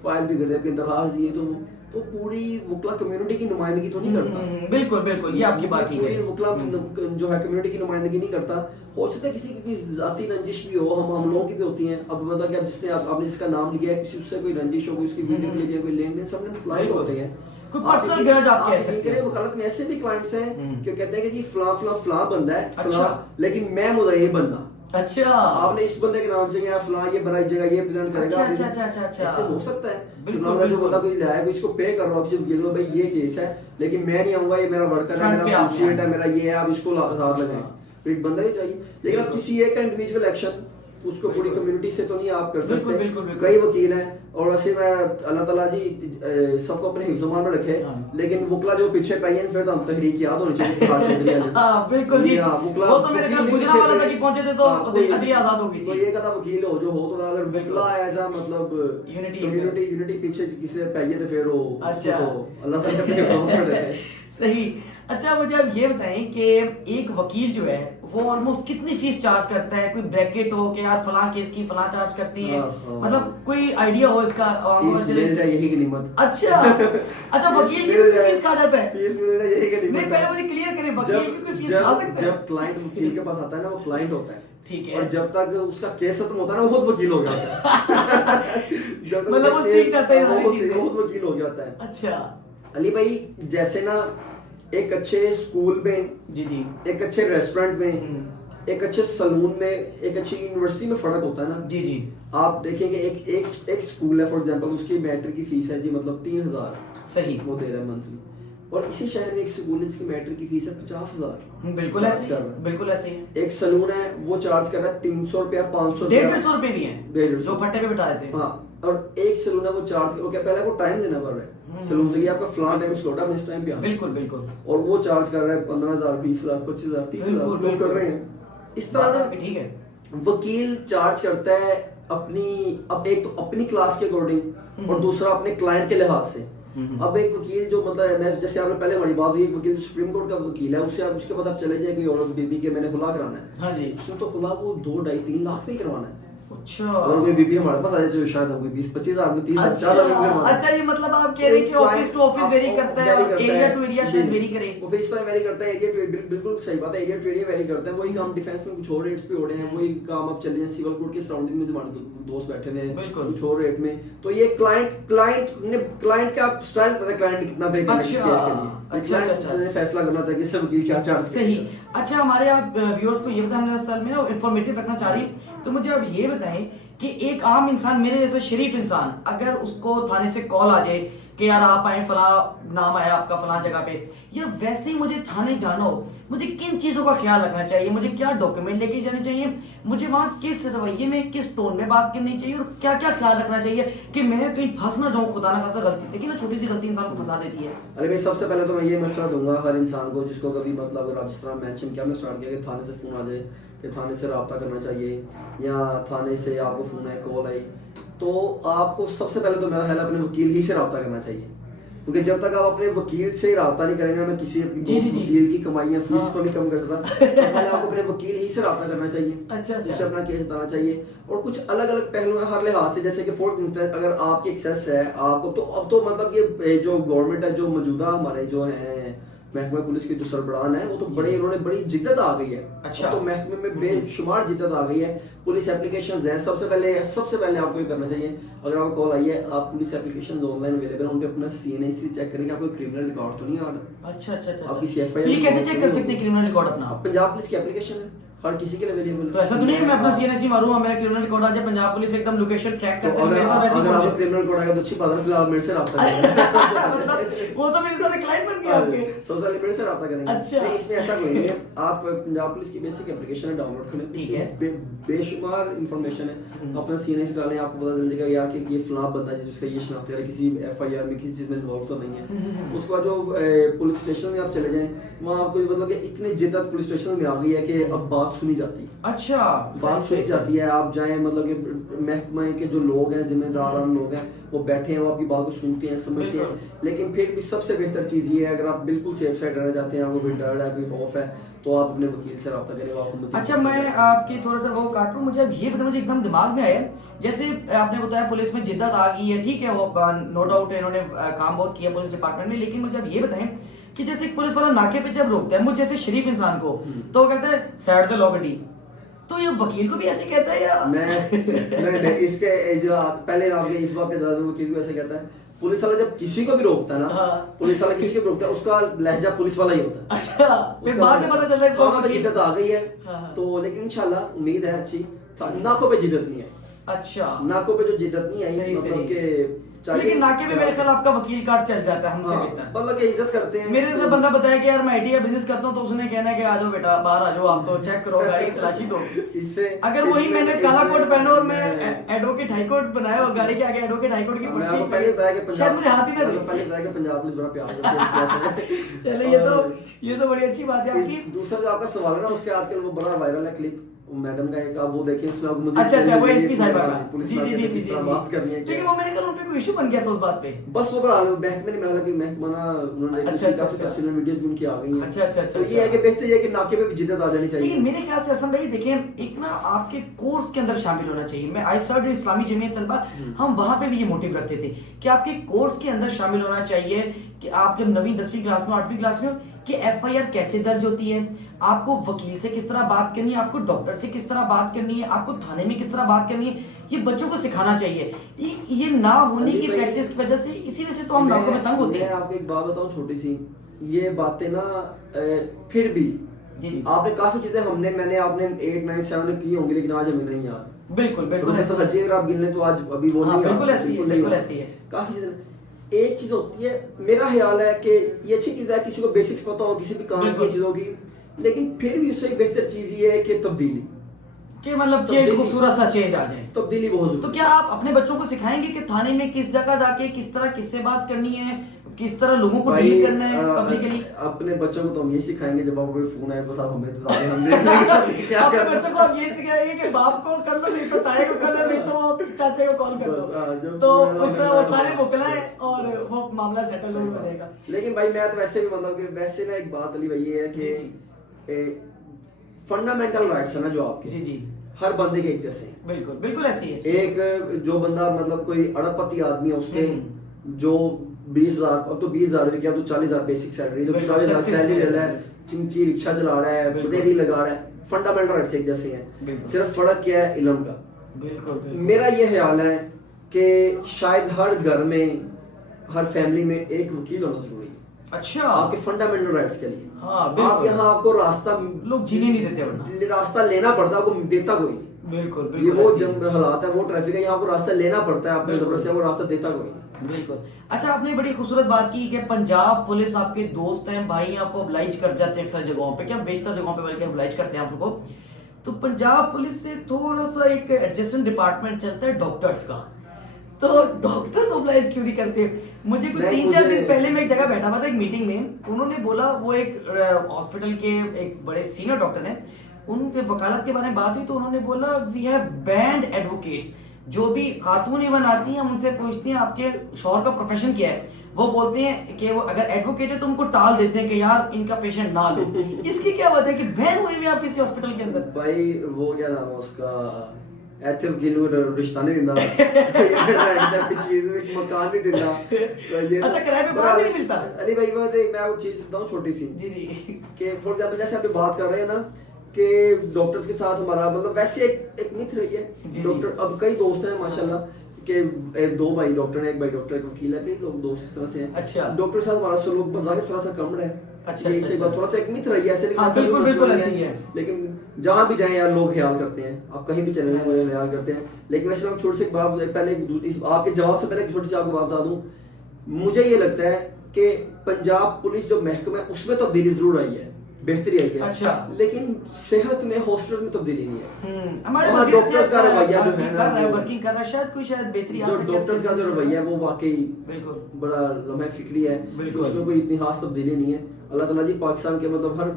फाइल भी कर दिया, दरखास्त दी, तो पूरी वकला कम्युनिटी की नुमाइंदगी तो नहीं करता। बिल्कुल बिल्कुल, ये आपकी बात ठीक है। पूरी वकला जो है कम्युनिटी की नुमाइंदगी नहीं करता। हो सकता है किसी की जाती रंजिश भी हो, हम लोगों की भी होती है। अब मतलब कि जिसने आपने जिसका नाम लिया है, किसी उससे कोई रंजिश हो, कोई उसकी वीडियो क्लिप या कोई लेन देन, सबने क्लाइंट होते हैं, कोई पर्सनल ग्रज आप कह सकते हैं। वकालत में ऐसे भी क्लाइंट्स हैं जो कहते हैं कि जी फला बंदा है, फला, लेकिन मैं मुद्दई बनना, अच्छा, आपने इस बंदे के नाम से यहाँ फलां ये बड़ा जगह ये प्रेजेंट करेगा, अच्छा। ऐसे हो सकता है। बिल्कुल, फलां का जो बिल्कुल। बंदा कोई लाया कोई इसको पे कर रहा हो किसी वकील को, भाई ये केस है लेकिन मैं नहीं आऊंगा, ये मेरा वर्कर है, फ्रंट पे मेरा आप एसोसिएट है, हैं। मेरा ये है, आप इसको साथ लगाएं। हाँ। तो एक बंदा ही चाहिए, लेकिन आप बिल्कुल। किसी एक का इंडिविजुअल एक्शन उसको पूरी बिल्कुल। कम्युनिटी से तो नहीं आप कर बिल्कुल, सकते। बिल्कुल, बिल्कुल। कई वकील हैं, और वैसे मैं अल्लाह ताला जी सबको अपने हिफ्ज़-ओ-मान में रखे, हाँ। लेकिन वकला जो पीछे पई हैं फिर तो हम तहरीक याद होनी चाहिए फरहाद चौधरी वाली। हाँ, बिल्कुल जी। हाँ, वकला वो तो मेरे ख्याल वकील गुजरा पीछे वाला था थे। कि पहुंचे थे तो हाँ, कोई- अदलिया आजाद हो गई कोई थी। एक आधा वकील हो जो हो, तो अगर बिल्कुल। वकला एज अ मतलब Unity यूनिटी पीछे किसी से पाइए तो फिर वो अच्छा। उसको तो अल्लाह ताला के काम कर रहे हैं। सही। अच्छा, मुझे अब ये बताएं कि एक वकील जो है वो ऑलमोस्ट कितनी फीस चार्ज करता है? कोई ब्रैकेट हो कि यार फलां केस की फलां चार्ज करती है, हाँ। मतलब कोई आइडिया हो इसका? फीस मिल जाए यही गनीमत। अच्छा अच्छा, वकील की भी फीस खा जाता है? फीस मिल जाए यही गनीमत। नहीं, पहले मुझे क्लियर करें, वकील की कोई फीस खा सकता है? जब क्लाइंट वकील के पास आता है ना, वो क्लाइंट होता है, ठीक है। और जब तक उसका केस खत्म होता है ना, वो खुद वकील हो गया होता है। जब तक मतलब वो उसका सीख केस- जाता है हाँ, सारी वो चीजें। खुद वकील हो गया होता है। अच्छा अली भाई, जैसे ना एक अच्छे स्कूल में, जी जी। एक अच्छे रेस्टोरेंट में, हम्म, एक अच्छे सलून में, एक अच्छी यूनिवर्सिटी में फर्क होता है ना। जी जी। आप देखेंगे एक स्कूल है फॉर एग्जांपल, उसकी मैट्रिक की फीस है जी मतलब 3000 सही। वो दे रहा है मंथली, और इसी शहर में एक स्कूल है जिसकी मैट्रिक की फीस है 50,000। बिल्कुल चार्ज ऐसे कर ही, रहा है। बिल्कुल ऐसे ही। एक सलून है वो चार्ज कर रहा है 300 रुपया, 500 150 रुपए भी हैं 150 जो फट्टे पे बिठा देते हैं। हाँ, और एक सलून है वो चार्ज वो क्या पहले आपको टाइम देना पड़ रहा है सलून से कि आपका फलां टाइम स्लॉट है, इस टाइम पे आना। बिल्कुल बिल्कुल। और वो चार्ज कर रहा है 15,000, 20,000, 25,000, 30,000 बिल्कुल, लोग कर रहे हैं। इस तरह बात ना आपकी ठीक है। वकील चार्ज करता है अब एक तो अपनी क्लास के अकॉर्डिंग, और दूसरा अपने क्लाइंट के लिहाज से। अब एक वकील जो मतलब मैं जैसे आपने पहले हमारी बात हुई, एक वकील सुप्रीम कोर्ट का वकील है, उससे आप उसके पास आप चले जाए कोई औरत बीबी के मैंने खुला कराना है, हाँ जी। उसने तो खुला वो 2, 2.5, 3 लाख में ही करवाना है। अच्छा अगर कोई बीबी हमारे पास आ जाए जो शायद हमको 20-25,000 में 30,000 अच्छा 4,000 में करवाना है। अच्छा, ये मतलब आप कह रहे हैं कि ऑफिस टू ऑफिस वेरी करता है, एरिया टू एरिया शायद वेरी करे। वो भी इस तरह वेरी करता है, एरिया टू बिल्कुल सही बात है, एरिया टू एरिया वेरी करता है। वही काम डिफेंस में कुछ और रेट्स पे हो रहे हैं, वही काम आप चले जाएं सिविल कोर्ट के सराउंडिंग में हमारे दोस्त बैठे हुए हैं बिल्कुल। कुछ और रेट में। तो ये क्लाइंट का स्टाइल पता है, क्लाइंट कितना पे करना है किस केस के लिए, अच्छा। क्लाइंट फैसला करना था कि इससे वकील क्या चार्ज सही। अच्छा, हमारे आप व्यूअर्स को ये बताएं, असल में ना इंफॉर्मेटिव रखना चाह रही, तो मुझे अब ये बताएं कि एक आम इंसान, मेरे जैसा शरीफ इंसान, अगर उसको थाने से कॉल आ जाए कि यार आप आए, फला नाम आया आपका फला जगह पे, या वैसे ही मुझे थाने जाना हो, मुझे किन चीजों का ख्याल रखना चाहिए? मुझे क्या डॉक्यूमेंट लेके जाने चाहिए? मुझे वहां किस रवैये में, किस टोन में बात करनी चाहिए, और क्या क्या ख्याल रखना चाहिए कि मैं कहीं फंस ना जाऊं? खुदा ना खासा गलती, देखिए ना, छोटी सी गलती इंसान को फंसा देती है। अरे भाई, सबसे पहले तो मैं ये मशवरा दूंगा हर इंसान को जिसको कभी मतलब अगर आप जिस तरह मेंशन किया, मैं स्टार्ट किया कि थाने से फोन आ जाए कि थाने से रब्ता करना चाहिए, या थाने से आपको फोन आए, कॉल आई, तो आपको सबसे पहले तो मेरा ख्याल अपने वकील ही से रब्ता करना चाहिए। क्योंकि जब तक आप अपने वकील से रब्ता नहीं करेंगे, मैं किसी वकील की कमाइयाँ फीस तो नहीं कम कर सकता, तो पहले आपको अपने वकील ही से रब्ता करना चाहिए। अच्छा उससे अपना केस बताना चाहिए, और कुछ अलग अलग पहलू हैं हर लिहाज से, जैसे कि फॉर इंस्टेंस अगर आपकी एक्सेस है आपको, तो अब तो मतलब ये जो गवर्नमेंट है, जो मौजूदा हमारे जो हैं महकमा पुलिस के जो सरबराह हैं, वो तो बड़े इन्होंने बड़ी जिद्दत आ गई है। अच्छा। तो महकमे में बेशुमार जिद्दत आ गई है। पुलिस एप्लीकेशंस हैं, सबसे पहले आपको ये करना चाहिए, अगर आपको कॉल आई है, आप पुलिस एप्लीकेशंस ऑनलाइन अवेलेबल है, उन पे अपना CNAC चेक करेंगे आपको क्रिमिनल रिकॉर्ड तो नहीं आ रहा। अच्छा। आप किसी तो ये कैसे चेक कर सकते हैं क्रिमिनल रिकॉर्ड अपना? पंजाब पुलिस की एप्लीकेशन है, हर किसी के लिए अवेलेबल है। तो ऐसा तो नहीं है मैं अपना CNAC मारूंगा, मेरा क्रिमिनल रिकॉर्ड आ जाए, पंजाब पुलिस एकदम लोकेशन ट्रैक तो करते हैं, मेरे पास वैसे अगर ही आपका क्रिमिनल रिकॉर्ड आएगा तो अच्छी बात है, फिलहाल मेरे से रब्ता करेंगे। मतलब वो तो मेरे साथ क्लाइंट बन गए आपके। सबसे पहले मेरे से रब्ता करेंगे। अच्छा। नहीं, इसमें ऐसा कोई नहीं है, आप पंजाब पुलिस की बेसिक एप्लीकेशन डाउनलोड करें, ठीक है। बेशुमार इंफॉर्मेशन है, अपना CNAC डालें, आपको पता चल जाएगा यार कि ये फलां बंदा है जिसका ये शनाख्त है, किसी FIR में किसी चीज में इन्वॉल्व तो नहीं है। उसके बाद जो पुलिस स्टेशन में आप चले जाएं, वहाँ आपको मतलब कि इतनी जिद्दत पुलिस स्टेशन में आ गई है कि अब बात सुनी जाती है। अच्छा, बात सुनी जाती है, आप जाएं, मतलब कि महकमे के जो लोग हैं, जिम्मेदार लोग हैं, वो बैठे हैं, वो आपकी बात को सुनते हैं, समझते हैं। लेकिन फिर भी सबसे बेहतर चीज़ ये है, अगर आप बिल्कुल सेफ साइड रहना चाहते हैं, आपको कोई डर है, कोई खौफ है, तो आप अपने वकील से रब्ता करें, वो आपको मज़ीद। अच्छा, मैं आपकी थोड़ा सा वो काट रहा हूँ, मुझे अब ये पता, मुझे एकदम दिमाग में आया, जैसे आपने बताया पुलिस में जिद्दत आ गई है, ठीक है, वो नो डाउट है, इन्होंने काम बहुत किया पुलिस डिपार्टमेंट में, लेकिन मुझे अब ये बताएं कि जैसे एक पुलिस वाला नाके पे जब रोकता है मुझे जैसे शरीफ इंसान को, तो वो कहता है साइड दे लो गड्डी, तो ये वकील को भी ऐसे कहता है या? नहीं, इसके जो पहले आपके इस बात के जवाब में वकील भी ऐसे कहता है, पुलिस वाला जब किसी को भी रोकता है ना, हाँ। पुलिस वाला किसी को भी रोकता है, उसका लहजा पुलिस वाला ही होता है। अच्छा, फिर बाद में पता चलता है कौन पे जिद्दत आ गई है। हाँ। तो लेकिन इंशाल्लाह उम्मीद है अच्छी, नाकों पे जिद्दत नहीं है। अच्छा, नाकों पे जो जिद्दत नहीं आई, सही, मतलब सही। के लेकिन नाके में मेरे ख्याल आपका वकील कार्ड चल जाता है हमसे बेहतर। मतलब के इज्जत करते हैं। मेरे से बंदा बताया कि यार मैं आईटी का बिजनेस करता हूँ, तो उसने कहना है कि आ जाओ बेटा बाहर आ जाओ, आप तो चेक करो गाड़ी की तलाशी दो। इससे अगर वही मैंने काला कोट पहना और मैं एडवोकेट हाई कोर्ट बनाया और गाड़ी के आगे एडवोकेट हाई कोर्ट की मैं आपको पहले बताया कि पट्टी, शायद मुझे हाथ ही ना दे। पहले बताया कि पंजाब पुलिस बड़ा प्यार करती है। चले, ये तो बड़ी अच्छी बात है आपकी। दूसरा जो आपका सवाल है ना, उसके आजकल वो बड़ा वायरल है क्लिप मैडम का एक, आप वो देखिए उसमें आपको मुझे अच्छा, वो एसपी साहिबा का। पुलिस जी, वाले जी, ने जी, किस तरह जी, बात करनी है, लेकिन वो मेरे ख्याल में कोई इशू बन गया था उस बात पे। बस वो बड़ा महकमे ने मिला कि महकमा उन्होंने अच्छा, अच्छा, काफी तफसील वीडियोस भी उनकी आ गई हैं। अच्छा, अच्छा, अच्छा, तो ये है कि बेहतर ये है कि नाके पे भी जिद्दत आ जानी चाहिए। लेकिन मेरे ख्याल से असम भाई देखें, एक ना आपके कोर्स के अंदर शामिल होना चाहिए। मैं आई सर्ट इस्लामी जमीयत तलबा, हम वहां पे भी ये मोटिव रखते थे कि आपके कोर्स के अंदर शामिल होना चाहिए कि आप जब 9वीं 10वीं क्लास में 8वीं क्लास में हो कि एफआईआर कैसे दर्ज होती है, आपको वकील से किस तरह बात करनी है, आपको डॉक्टर से किस तरह बात करनी है, आपको थाने में किस तरह बात करनी है, ये बच्चों को सिखाना चाहिए। ये ना होने की प्रैक्टिस की वजह से, इसी वजह से तो हम लाखों में तंग होते हैं। मैं आपको एक बात बताऊं छोटी सी, ये बातें ना फिर भी जी, आपने काफी चीजें मैंने आपने 8 9 7 में की होंगी, लेकिन आज हमें नहीं याद। बिल्कुल बिल्कुल प्रोफेसर हजी अगर आप गिन लें तो आज अभी वो नहीं, बिल्कुल ऐसी है, बिल्कुल ऐसी है। काफी चीजें एक चीज होती है, मेरा ख्याल है कि ये अच्छी चीज है किसी को बेसिक्स पता हो किसी भी काम की चीजों की, लेकिन फिर भी उससे एक बेहतर चीज ये है कि तब्दीली, कि मतलब चेंज, खूबसूरत सा चेंज आ जाए। तब्दीली बहुत जरूरी। तो क्या आप अपने बच्चों को सिखाएंगे कि थाने में किस जगह जाके किस तरह किससे बात करनी है, किस तरह लोगों को डील करना है पब्लिकली? अपने बच्चों को तो हम ये सिखाएंगे, जब आपको कोई फोन आए बस आप हमें बता दें, हम क्या अपने करना है। बच्चों को आप ये सिखाएंगे कि बाप को कर लो, नहीं तो ताए को कर लो, नहीं तो वो चाचे को कॉल कर जो लो, तो फोन उस तरह वो आएगा, सारे मुकलाएं और वो मामला सेटल हो जाएगा। लेकिन भाई मैं तो वैसे भी मतलब कि वैसे ना एक बात अली भाई ये है कि फंडामेंटल राइट्स है ना जो आपके, जी जी, हर बंदे के एक जैसे हैं। बिल्कुल बिल्कुल ऐसी है। एक जो बंदा मतलब कोई अड़पति आदमी है, उसके जो 20,000, अब तो 20,000 भी क्या, तो 40,000 बेसिक सैलरी, जो 40,000 सैलरी ले रहा है, चिंची रिक्शा चला रहा है, रेडी लगा रहा है, फंडामेंटल राइट्स एक जैसे हैं। सिर्फ फर्क क्या है, इल्म का। बिल्कुल मेरा ये ख्याल है कि शायद हर घर में, हर फैमिली में एक वकील होना जरूरी है। अच्छा, आपके फंडामेंटल राइट्स के लिए। हाँ, आप यहाँ आपको रास्ता, लोग जीने नहीं देते वरना रास्ता लेना पड़ता है, आपको देता कोई नहीं। बिल्कुल ये वो जब हालात है, वो ट्रैफिक है, यहाँ आपको रास्ता लेना पड़ता है अपने जबरदस्ती, वो रास्ता देता कोई नहीं। बिल्कुल। अच्छा, आपने बड़ी खूबसूरत बात की कि पंजाब पुलिस आपके दोस्त हैं, भाई हैं, आपको ऑब्लाइज कर जाते हैं अक्सर जगहों पे, क्या बेशतर जगहों पे बल्कि ऑब्लाइज करते हैं आप लोगों को। तो पंजाब पुलिस से थोड़ा सा एक एडजेसेंट डिपार्टमेट चलता है डॉक्टर्स का, तो डॉक्टर्स ऑब्लाइज क्यों नहीं करते? मुझे कुछ 3-4 दिन पहले मैं एक जगह बैठा हुआ था एक मीटिंग में, उन्होंने बोला, वो एक हॉस्पिटल के एक बड़े सीनियर डॉक्टर हैं, उनसे वकालत के बारे में बात हुई तो उन्होंने बोला वी हैव बैंड एडवोकेट्स। जो भी खातून इवन आती हैं, हम उनसे पूछती हैं आपके शौहर का प्रोफेशन क्या है, वो बोलते हैं कि वो अगर एडवोकेट है तो उनको टाल देते हैं कि यार इनका पेशेंट ना लो। इसकी क्या वजह है कि बैन हुई हुई आप किसी हॉस्पिटल के अंदर? भाई वो क्या नाम है उसका, ऐसे वकील रिश्ता नहीं देना, मकान नहीं देना, अच्छा, किराए पे मकान भी नहीं मिलता? अरे भाई वो मैं वो चीज बताऊं छोटी सी, जी जी, कि फॉर एग्जांपल जैसे आप बात कर रहे हैं ना कि डॉक्टर्स के साथ हमारा मतलब वैसे एक मिथ रही है डॉक्टर, अब कई दोस्त हैं माशाल्लाह के 2 भाई डॉक्टर हैं, एक भाई डॉक्टर, एक वकील है, कई लोग दोस्त इस तरह से हैं। अच्छा, डॉक्टर के साथ हमारा सलूक बज़ाहिर थोड़ा सा कम है। अच्छा, ये इसे थोड़ा सा एक मिथ रही है ऐसे, हाँ, बिल्कुल बिल्कुल ऐसी है। लेकिन जहाँ भी जाएं यार लोग ख्याल करते हैं, आप कहीं भी चले जाएं वो ख्याल करते हैं। लेकिन वैसे मैं छोटी सी बात पहले आपके जवाब से पहले छोटी सी आपको बात बता दूं, मुझे ये लगता है कि पंजाब पुलिस जो महकमा है उसमें तब्दीली जरूर आई है, बेहतरी आई है। अच्छा, लेकिन सेहत में हॉस्पिटल में तब्दीली नहीं है। हमारे डॉक्टर्स का रवैया जो है ना, वर्किंग कर रहा है, शायद कोई शायद बेहतरी आ जो सके। डॉक्टर्स का जो रवैया है वो वाकई बिल्कुल बड़ा लम्हा फिक्री है, उसमें कोई इतनी खास तब्दीली नहीं है। अल्लाह ताला जी पाकिस्तान के मतलब हर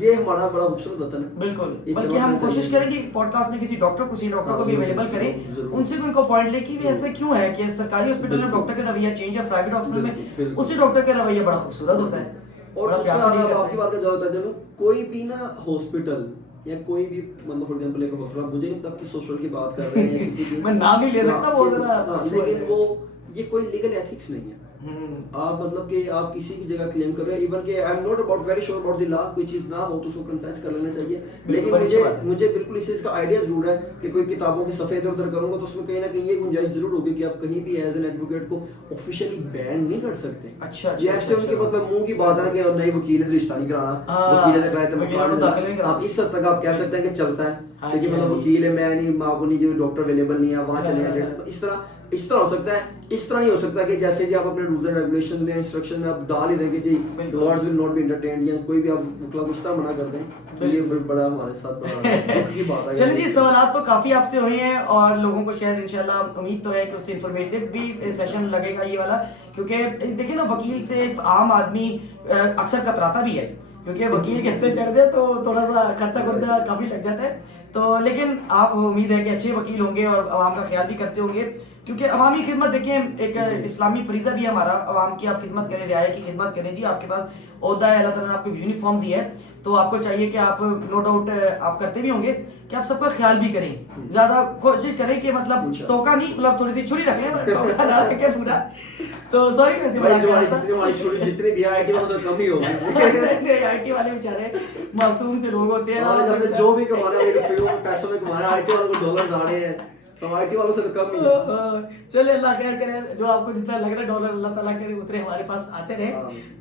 ये हमारा बड़ा खूबसूरत वतन है। बिल्कुल, बल्कि हम कोशिश करेंगे पॉडकास्ट में किसी डॉक्टर को, किसी डॉक्टर को भी अवेलेबल करें, उनसे भी उनको पॉइंट ले कि ऐसा क्यों है कि सरकारी हॉस्पिटल में डॉक्टर का रवैया चेंज है, प्राइवेट हॉस्पिटल में उसी डॉक्टर का रवैया बड़ा खूबसूरत होता है। और आपकी बात का जवाब होता है, कोई भी ना हॉस्पिटल या कोई भी मतलब फॉर एग्जांपल एक हॉस्पिटल, मुझे नहीं पता किस हॉस्पिटल की बात कर रहे हैं, किसी की मैं नाम नहीं ले सकता, बहुत लेकिन वो ये कोई लीगल एथिक्स नहीं है। आप मतलब कि आप किसी की जगह क्लेम कर रहे हो, इवन कि I am not about very sure about the law, कोई चीज ना हो तो उसको कन्फेस कर लेना चाहिए। लेकिन मुझे बिल्कुल इस चीज का आइडिया जरूर है कि कोई किताबों के सफे इधर उधर करूंगा तो उसमें कहीं ना कहीं ये गुंजाइश जरूर होगी कि आप कहीं भी एज एन एडवोकेट को ऑफिशियली बैन नहीं कर सकते। अच्छा, जैसे उनके मतलब मुंह की बात है कि नई वकील है रिश्ता नहीं कराना, वकील है किराए आप इस हद तक आप कह सकते हैं कि चलता है, लेकिन मतलब वकील है मैं नहीं, माँ को नहीं, जो डॉक्टर अवेलेबल नहीं है वहां चले जाए, इस तरह हो सकता है। इस तरह नहीं हो सकता कि जैसे जी आप अपने रूल्स एंड रेगुलेशन में इंस्ट्रक्शन में आप डाल ही देंगे जी lords will not be entertained, या कोई भी आप वकील को इस तरह मना कर दें, तो ये बड़ा हमारे साथ बड़ा दुख की बात है। चलिए जी, सवाल तो काफी आपसे हुए हैं और लोगों को शायद इंशाल्लाह उम्मीद तो है कि उससे इंफॉर्मेटिव भी सेशन लगेगा ये वाला, क्योंकि देखिए ना वकील से आम आदमी अक्सर कतराता भी है, क्योंकि वकील कहते चढ़ दे तो थोड़ा सा खर्चा काफी लग जाता है। तो लेकिन आप उम्मीद है कि अच्छे वकील होंगे और आवाम का ख्याल भी करते होंगे, क्योंकि अवामी खिदमत देखें एक इस्लामी फरीजा भी है हमारा, अवाम की आप खिदमत करें, रियाया की खिदमत करें। जी आपके पास ओहदा है, अल्लाह ताला ने आपको यूनिफॉर्म दिया है, तो आपको चाहिए कि आप नो डाउट आप करते भी होंगे कि आप सबका ख्याल भी करें, ज्यादा कोशिश करें कि मतलब टोका नहीं, मतलब थोड़ी सी छुरी रख लें, टोका ना रखें पूरा। तो सॉरी जितने भी आईटी वालों तो कम ही होगी आईटी वाले बेचारे मासूम से लोग होते हैं, जो भी कमाना है रुपयों पैसों में कमाना, आईटी वालों को डॉलर आ रहे हैं, तो आईटी वालों से तो कम ही है। चलिए अल्लाह खैर करे, जो आपको जितना लग रहा है डॉलर अल्लाह ताला करे उतने हमारे पास आते रहे।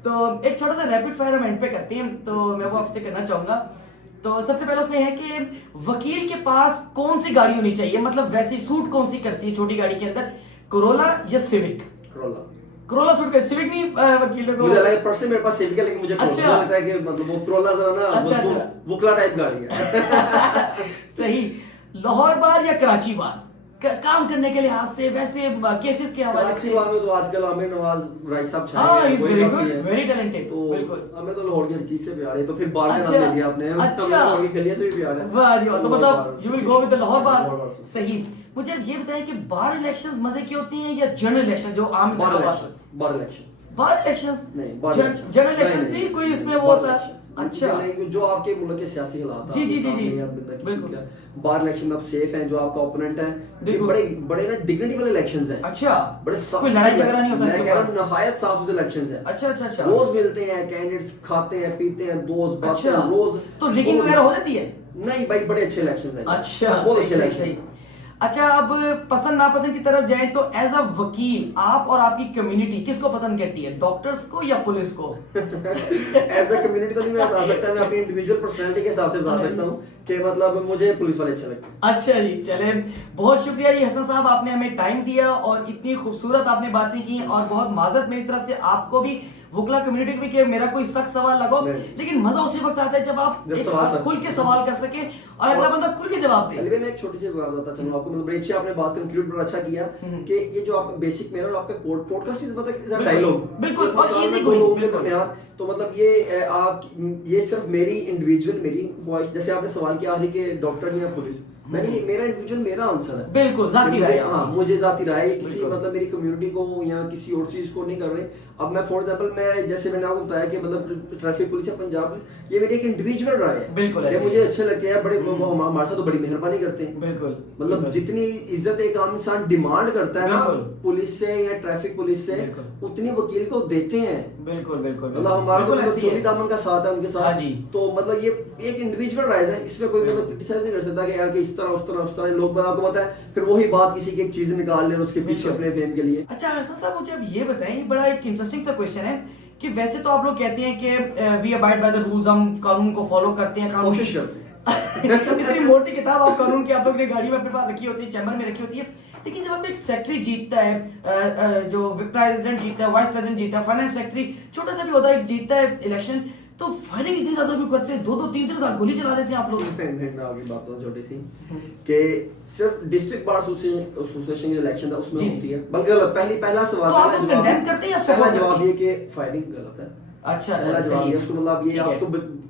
तो एक छोटा सा रैपिड फायर हम एंड पे करते हैं, तो मैं वो आपसे करना चाहूंगा। तो सबसे पहले उसमें है कि वकील के पास कौन सी गाड़ी होनी चाहिए, मतलब वैसी सूट कौन सी करती है छोटी गाड़ी के अंदर, कोरोला या सिविक? कोरोला सूट कर, सिविक नहीं वकील को। मुझे लगा पर्सनली मेरे पास सिविक है, लेकिन मुझे कोरोला लगता है कि मतलब वो कोरोला जरा ना बुकला टाइप गाड़ी है। सही। लाहौर बार या कराची बार काम करने के लिहाज से, वैसे केसेस के हवाले से? कराची में तो आजकल आमिर नवाज राय साहब छाए हैं, वेरी गुड, वेरी टैलेंटेड। तो बिल्कुल हमें तो लाहौर की चीज से प्यार है, तो फिर बार का नाम ले दिया आपने। अच्छा, लाहौर की गलियों से भी प्यार है। वाह जी वाह, तो मतलब you will go with the Lahore bar. सही। मुझे अब ये बताएं कि बार इलेक्शंस मजे की होती हैं या जनरल इलेक्शन जो आम बार इलेक्शंस नहीं, जनरल इलेक्शन नहीं कोई इसमें वो होता है। अच्छा, जो आपके मुल्क के सियासी हालात जी बिल्कुल बार इलेक्शन में आप सेफ हैं, जो आपका ओपोनेंट है बड़े बड़े ना डिग्निटी वाले इलेक्शंस हैं। अच्छा, बड़े कोई लड़ाई झगड़ा नहीं होता, मैं कह रहा हूं नहायत साफ सुथरे इलेक्शंस हैं। अच्छा, रोज मिलते हैं कैंडिडेट्स, खाते हैं पीते हैं, दोस्त बातें रोज। तो रिगिंग वगैरह हो जाती है? नहीं भाई, बड़े अच्छे इलेक्शंस हैं। अच्छा, बहुत अच्छे इलेक्शन। अच्छा, अब पसंद नापसंद की तरफ जाए तो एज अ वकील आप और आपकी कम्युनिटी किसको पसंद करती है, डॉक्टर्स को या पुलिस को? एज अ कम्युनिटी तो नहीं मैं बता सकता, मैं अपनी इंडिविजुअल पर्सनालिटी के हिसाब से बता सकता हूँ कि मतलब मुझे पुलिस वाले अच्छे लगते हैं। अच्छा जी, चले बहुत शुक्रिया जी हसन साहब, आपने हमें टाइम दिया और इतनी खूबसूरत आपने बातें की, और बहुत माजरत मेरी तरफ से आपको भी, वुकला कम्युनिटी को भी, कि मेरा कोई सख्त सवाल लगो, लेकिन मजा उसी वक्त आता है जब आप खुल के सवाल कर सके और अगला बंदा खुल के जवाब दे। मैं एक छोटी सी बात बताता चलूं आपको, मतलब अच्छी आपने बात कंक्लूड बड़ा अच्छा किया कि ये जो आपका बेसिक मेरा और आपका पॉडकास्ट इज मतलब डायलॉग बिल्कुल और इजी गोइंग, तो मतलब ये आप ये सिर्फ मेरी इंडिविजुअल मेरी वॉइस, जैसे आपने सवाल किया आदि के डॉक्टर या पुलिस, मैंने मेरा इंडिविजुअल मेरा आंसर है, बिल्कुल जाती राय। हाँ, मुझे जाती राय किसी मतलब मेरी कम्युनिटी को या किसी और चीज को नहीं कर रहे। अब मैं फॉर एग्जांपल मैं जैसे मैंने आपको बताया कि मतलब ट्रैफिक पुलिस या पंजाब पुलिस, ये मेरी एक इंडिविजुअल राय है, बिल्कुल ये मुझे अच्छे लगते हैं, बड़े हमारे साथ तो बड़ी मेहरबानी करते हैं, बिल्कुल मतलब जितनी इज्जत एक आम इंसान डिमांड करता है ना पुलिस से या ट्रैफिक पुलिस से, उतनी वकील को देते हैं। बिल्कुल मतलब हमारा तो चोरी दामन का साथ है उनके साथ, तो मतलब ये एक इंडिविजुअल राय है, इसमें कोई मतलब क्रिटिसाइज नहीं कर सकता कि यार कि इस तरह उस तरह लोग आपको पता है फिर वही बात किसी की एक चीज निकाल ले उसके पीछे अपने फेम के लिए। अच्छा हसन साहब, मुझे अब ये बताएं, बड़ा एक इंटरेस्टिंग सा क्वेश्चन है कि वैसे तो आप लोग कहते हैं कि we abide by the rules, हम कानून को फॉलो करते हैं, कोशिश करते हैं। इतनी मोटी किताब आप कानून की आप लोग ने गाड़ी में अपने पास रखी होती है, चैम्बर में रखी होती है, लेकिन जब आप एक सेक्रेटरी जीतता है, जो प्रेसिडेंट जीतता है, वाइस प्रेसिडेंट जीतता है, फाइनेंस सेक्रेटरी छोटा सा भी होता है जीतता है इलेक्शन, तो फायरिंग इतनी ज्यादा क्यों करते हैं, 2-3 साल गोली चला देते हैं आप लोग? मैं आपकी बात तो छोटी सी कि सिर्फ डिस्ट्रिक्ट बार एसोसिएशन का इलेक्शन था उसमें होती है, बल्कि गलत पहला सवाल, तो आप उसको कंडेम करते हैं या पहला जवाब ये कि फायरिंग गलत है। अच्छा, पहला जवाब ये उसको मतलब ये आपको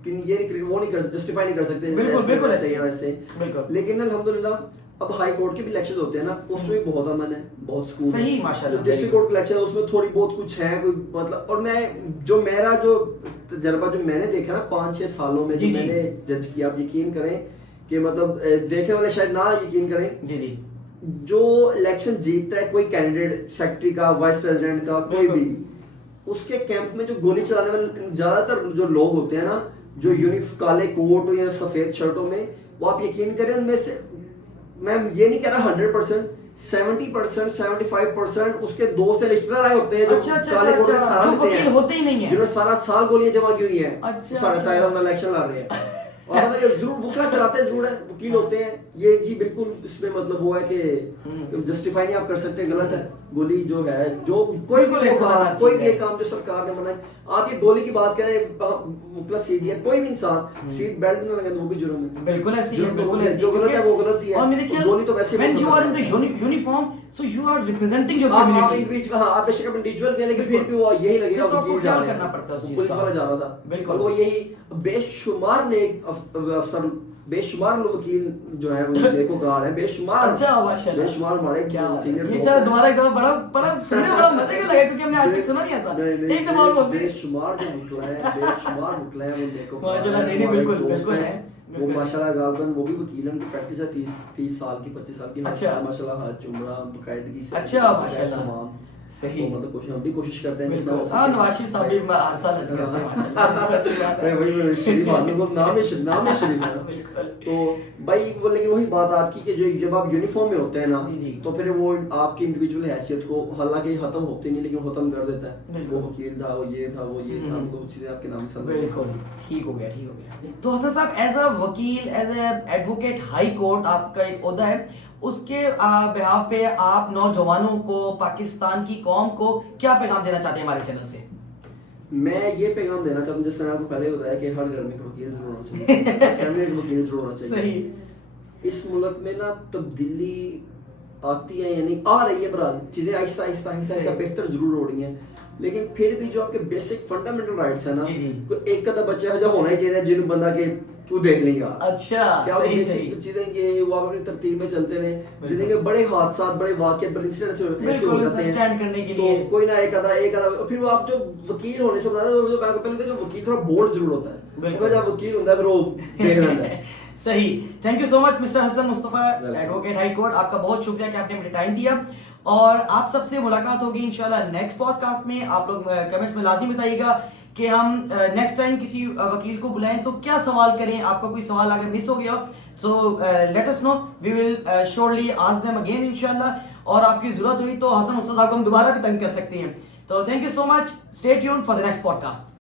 ये नहीं वो नहीं कर जस्टिफाई नहीं कर सकते, बिल्कुल ऐसे है वैसे, लेकिन अल्हम्दुलिल्लाह अब हाई कोर्ट के भी इलेक्शन होते हैं ना, उसमें बहुत अमन है, बहुत सुकून सही माशाल्लाह। डिस्ट्रिक्ट कोर्ट के इलेक्शन है उसमें थोड़ी बहुत कुछ है कोई मतलब, और मैं जो मेरा जो तजर्बा जो मैंने देखा ना 5-6 सालों में जो मैंने जज किया, आप यकीन करें कि मतलब देखने वाले शायद ना यकीन करें, जो इलेक्शन जीतता है कोई कैंडिडेट, सेक्रेटरी का, वाइस प्रेसिडेंट का, कोई भी, उसके कैंप में जो गोली चलाने वाले ज्यादातर जो लोग होते हैं ना, जो काले कोट या सफेद शर्टों में, वो आप यकीन करें उनमें से, मैं ये नहीं कह रहा 100%, 70%, 75% उसके दोस्त या रिश्तेदार आए होते हैं जो काले कोट में सारा जो वकील होते ही नहीं है, जिन्होंने सारा साल गोलियां जमा की हुई है, सारे शायद हम इलेक्शन लड़ रहे हैं और मतलब जरूर वकील चलाते हैं, जरूर है वकील होते हैं ये जी, बिल्कुल इसमें मतलब वो है कि जस्टिफाई नहीं आप कर सकते, गलत है। गोली जो है, जो कोई भी काम जो सरकार ने मना, आप ये गोली की बात करें, वकील सीट है, कोई भी इंसान सीट बेल्ट ना लगे तो वो भी जुर्म है, बिल्कुल ऐसे ही है, बिल्कुल ऐसे जो गलत है वो गलत ही है। और मेरे ख्याल गोली तो वैसे when you are in the uniform so you are representing your community, आप बेशक इंडिविजुअल में, लेकिन फिर भी वो यही लगेगा तो आपको वकील ख्याल जा रहे करना हैं, पड़ता है उस चीज पुलिस का। वाला जा रहा था, बिल्कुल। और वो यही बेशुमार ने अफसर, बेशुमार लोग वकील जो है वो देखो गार्ड है, बेशुमार, अच्छा माशाल्लाह, बेशुमार हमारे क्या सीनियर ये क्या दोबारा एक दफा बड़ा बड़ा सुनने में बड़ा मजे का लगा, क्योंकि हमने आज तक सुना नहीं ऐसा। एक दफा और बोल दे। बेशुमार जो मुकला है, बेशुमार मुकला है, वो देखो माशाल्लाह, नहीं हमारे बिल्कुल दोस्त बिल्कुल हैं, है, वो माशाल्लाह गालबन वो भी वकील हैं, उनकी प्रैक्टिस है 30 साल की, 25 साल की, अच्छा। माशाल्लाह हाथ चुमड़ा बकायदगी से, अच्छा माशाल्लाह, तमाम सही। तो मतलब कोशिश, हम भी कोशिश करते हैं जितना हो बिल्कुल। हाँ, सके। नवाज शरीफ साहब भी हर साल हज करते हैं माशाल्लाह। नहीं, वही शरीफ आदमी को नाम ही शरीफ है ना। बिल्कुल। तो भाई वो, लेकिन वही बात आपकी कि जो जब आप यूनिफॉर्म में होते हैं ना, जी, जी। तो फिर वो आपकी इंडिविजुअल हैसियत को हालांकि खत्म होती नहीं, लेकिन खत्म कर देता है। बिल्कुल। वो वकील था, वो ये था, वो ये था, वो चीजें आपके नाम से बिल्कुल ठीक हो गया, ठीक हो गया। तो हसन साहब, एज अ वकील, as a advocate high court आपका एक ओहदा है, उसके बिहाफ पे आप नौजवानों को, पाकिस्तान की कौम को क्या पैगाम देना चाहते हैं हमारे चैनल से? मैं ये पैगाम देना चाहता हूँ, जिस तरह आपको पहले बताया कि हर घर में एक वकील जरूर होना चाहिए, फैमिली में एक वकील जरूर होना चाहिए। सही। इस मुल्क में ना तब्दीली आती है, यानी आ रही है, बराबर चीजें आहिस्ता आहिस्ता आहिस्ता आहिस्ता बेहतर जरूर हो रही हैं, लेकिन फिर भी जो आपके बेसिक फंडामेंटल राइट्स है ना, कोई एक कदम बच्चा जो होना ही चाहिए जिन बंदा के तू देख लेगा। अच्छा, क्या वो बेसिक चीजें ये वो अपनी तरतीब में चलते रहे, जिंदगी में बड़े हादसात, बड़े वाकयात, बड़े इंसिडेंट्स ऐसे हो जाते हैं, स्टैंड करने के लिए तो कोई ना एक आधा फिर वो आप जो वकील होने से बना, जो मैं पहले जो वकील थोड़ा बोल्ड जरूर होता है, वो जब वकील होता है फिर वो देख लेता है। सही। Thank you so much mister Hasan Mustafa, advocate high court, आपका बहुत शुक्रिया कि आपने मुझे टाइम दिया, और आप सबसे मुलाकात होगी इंशाल्लाह नेक्स्ट पॉडकास्ट में। आप लोग कमेंट्स में लाजमी बताइएगा कि हम नेक्स्ट टाइम किसी वकील को बुलाएं तो क्या सवाल करें, आपका कोई सवाल अगर मिस हो गया, so let us know, we will surely ask them again इंशाल्लाह, और आपकी जरूरत हुई तो हसन उस्ताद साहब को हम दोबारा भी तंग कर सकते हैं। तो thank you so much, stay tuned for the next podcast.